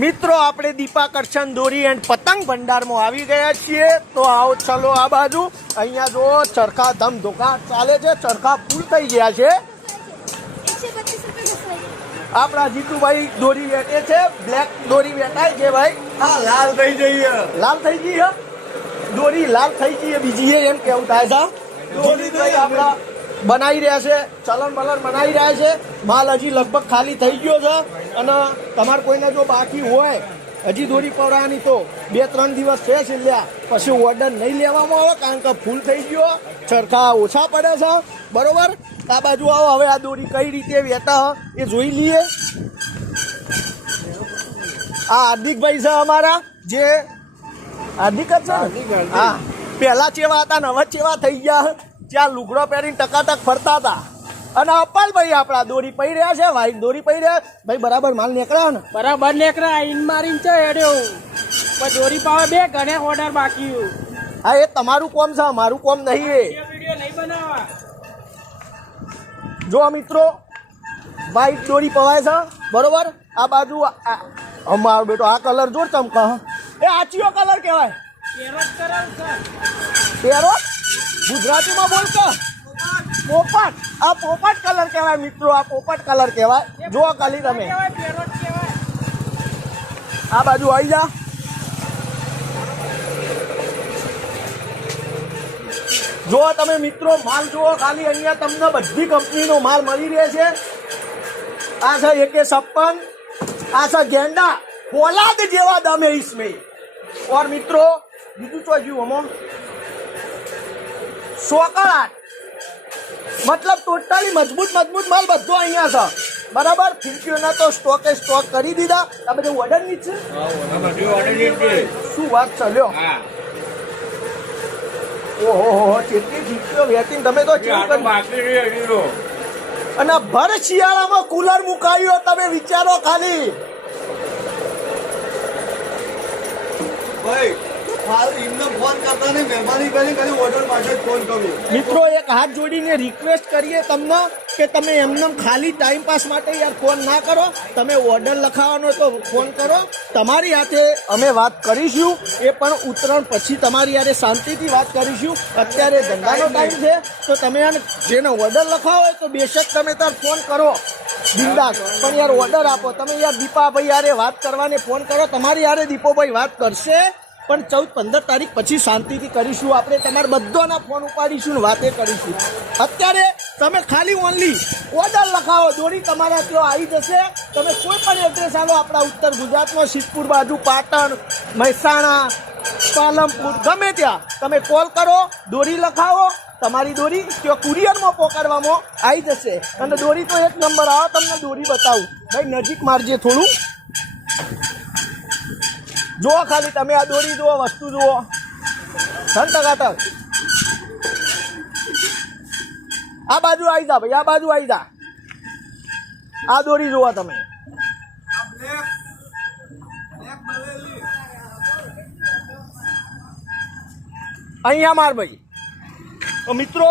મિત્રો આપણે દીપાકર્ષણ દોરી એન્ડ પતંગ ભંડારમાં આવી ગયા છીએ. તો આવો ચલો આ બાજુ. અહીંયા જો ચરખા ધમ ધોકા ચાલે છે. ચરખા ફૂલ થઈ ગયા છે. એકસો પચીસ રૂપિયા આપણા જીતુભાઈ દોરી વેટે છે. બ્લેક દોરી વેટાય છે ભાઈ. હા લાલ થઈ જઈએ લાલ થઈ ગઈ હે દોરી લાલ થઈ ગઈ હે બીજી એ એમ કેવું થાય છે? દોરી આપણા બનાવી રહ્યા છે ચલણ બલણ બનાવી રહ્યા છે. માલ હજી લગભગ ખાલી થઈ ગયો છે અને તમારે કોઈને જો બાકી હોય હજી દોરી પડવાની તો બે ત્રણ દિવસ છે છેલ્લા. પછી ઓર્ડર નહીં લેવામાં આવે કારણ કે ફૂલ થઈ ગયો ચરખા ઓછા પડે છે. બરોબર? આ બાજુ આવો હવે આ દોરી કઈ રીતે વેતા હ એ જોઈ લઈએ. આ હાર્દિકભાઈ છે અમારા જે હાર્દિક જ છે? હા. પહેલાં ચેવા હતા ને હવે ચેવા થઈ ગયા. ત્યાં લુગડો પહેરીને ટકાટક ફરતા હતા. અને અપાલ ભાઈ આપણા દોરી પડી રહ્યા છે ભાઈ દોરી પડી રહ્યા. ભાઈ બરાબર માલ નીકળ્યો ને? બરાબર નીકળ્યા ઇન મારીને છે એડ્યો પણ દોરી પાવે બે ઘણે ઓર્ડર બાકી હા એ તમારું કોમ છે મારું કોમ નહીં એ. જો મિત્રો બાઈક દોરી પવાય છે બરોબર? આ બાજુ અમારો બેટો આ કલર જોર ચમકા એ આચીઓ કલર કહેવાય. કેરોટ કલર છે. પેરો ગુજરાતીમાં બોલ કે પોપટ. આ પોપટ કલર કહેવાય મિત્રો, આ પોપટ કલર કહેવાય. જો ખાલી તમે. આ બાજુ આવી જા. જો તમે મિત્રો, માલ જુઓ ખાલી. અહીંયા તમને બધી કંપનીનો માલ મળી રહે છે. આ છે એકે છપ્પન. આ છે ગેંડા. ફોલાદ જેવા દમે ઈસમે. ઓર મિત્રો, બીજું તો જીવ અમો સોકળાટ. મતલબ ટોટલી મજબૂત મજબૂત માલ બધો અહીંયા છે. બરાબર? ફિરકીઓના તો સ્ટોકે સ્ટોક કરી દીધા. આ બધું ઓર્ડરની છે? શું વાત ચાલ્યો હા ઓહો કેટલી ફિરકીઓ વેચીને તમે તો. અને ભર શિયાળામાં કુલર મુકાવ્યો તમે વિચારો ખાલી. ભાઈ ફોન કરતા મિત્રો એક હાથ જોડીને રિક્વેસ્ટ કરીએ તમને કે તમે એમને ખાલી ટાઈમ પાસ માટે યાર ફોન ના કરો. તમે ઓર્ડર લખાવવાનો તો ફોન કરો. તમારી હાથે અમે વાત કરીશું. એ પણ ઉત્તરાયણ પછી તમારી યારે શાંતિથી વાત કરીશું. અત્યારે ધંધાનો ટાઈમ છે. તો તમે જેને ઓર્ડર લખાવો હોય તો બેશક તમે તાર ફોન કરો. બિંદાસ. પણ યાર ઓર્ડર આપો. તમે યાર દીપાભાઈ યારે વાત કરવાને ફોન કરો. તમારી યારે દીપોભાઈ વાત કરશે. પણ ચૌદ, પંદર તારીખ પછી શાંતિથી કરીશું આપણે. તમારા બધાના ફોન ઉપાડીશું ને વાતે કરીશું. અત્યારે તમે ખાલી ઓનલી ઓર્ડર લખાવો દોરી તમારા ત્યાં આવી જશે. તમે કોઈ પણ એડ્રેસ આવો આપણા ઉત્તર ગુજરાતમાં સિદ્ધપુર બાજુ, પાટણ, મહેસાણા પાલમપુર ગમે ત્યાં. તમે કોલ કરો, દોરી લખાવો, તમારી દોરી ત્યાં કુરિયરમાં પહોંચાડવામાં આવી જશે. અને દોરી તો એક નંબર આવો તમને દોરી બતાવું. ભાઈ, નજીક મારજે થોડું. જુઓ ખાલી તમે આ દોરી જુઓ, વસ્તુ જુઓ. ધન ટકાટક આ બાજુ આવી જા ભાઈ, આ બાજુ આવી જા. આ દોરી જુઓ તમે. અહીંયા માર ભાઈ. મિત્રો,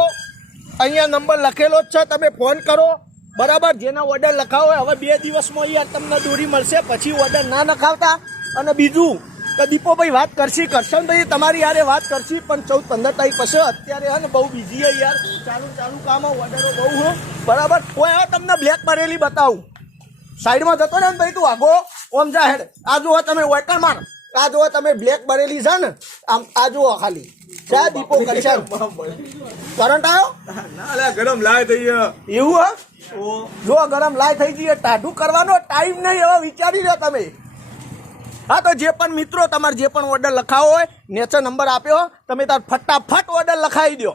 અહીંયા નંબર લખેલો જ છે, તમે ફોન કરો. બરાબર, જેના ઓર્ડર લખાવો હવે બે દિવસમાં યાર તમને દોરી મળશે, પછી ઓર્ડર ના લખાવતા. અને બીજું, કે દીપોભાઈ વાત કરશી કરશનભાઈ તમારી યારે વાત કરશી, પણ ચૌદ પંદર તારીખ પછી અત્યારે હે ને બહુ બીજી યાર. ચાલુ ચાલુ કામ ઓર્ડરો બહુ હો. બરાબર? કોઈ હવે તમને બ્લેક ભરેલી બતાવું. સાઈડમાં જતો ને ભાઈ તું આગો ઓમ જા હેડ. આ જુઓ તમે વેટર માર. આ જુઓ તમે બ્લેક ભરેલી છે ને. આમ, આ જુઓ ખાલી. જ્યાં દીપો કરશન કરંટ આવ્યો ના લે ગરમ લાય થઈ ગયો. એવું હા? જો ગરમ લાય થઈ ગઈ ટાઢું કરવાનો ટાઈમ નહીં હવે વિચારી લો તમે. હા તો જે પણ મિત્રો તમારે જે પણ ઓર્ડર લખાવો હોય નેચર નંબર આપ્યો તમે તાર ફટાફટ ઓર્ડર લખાવી દો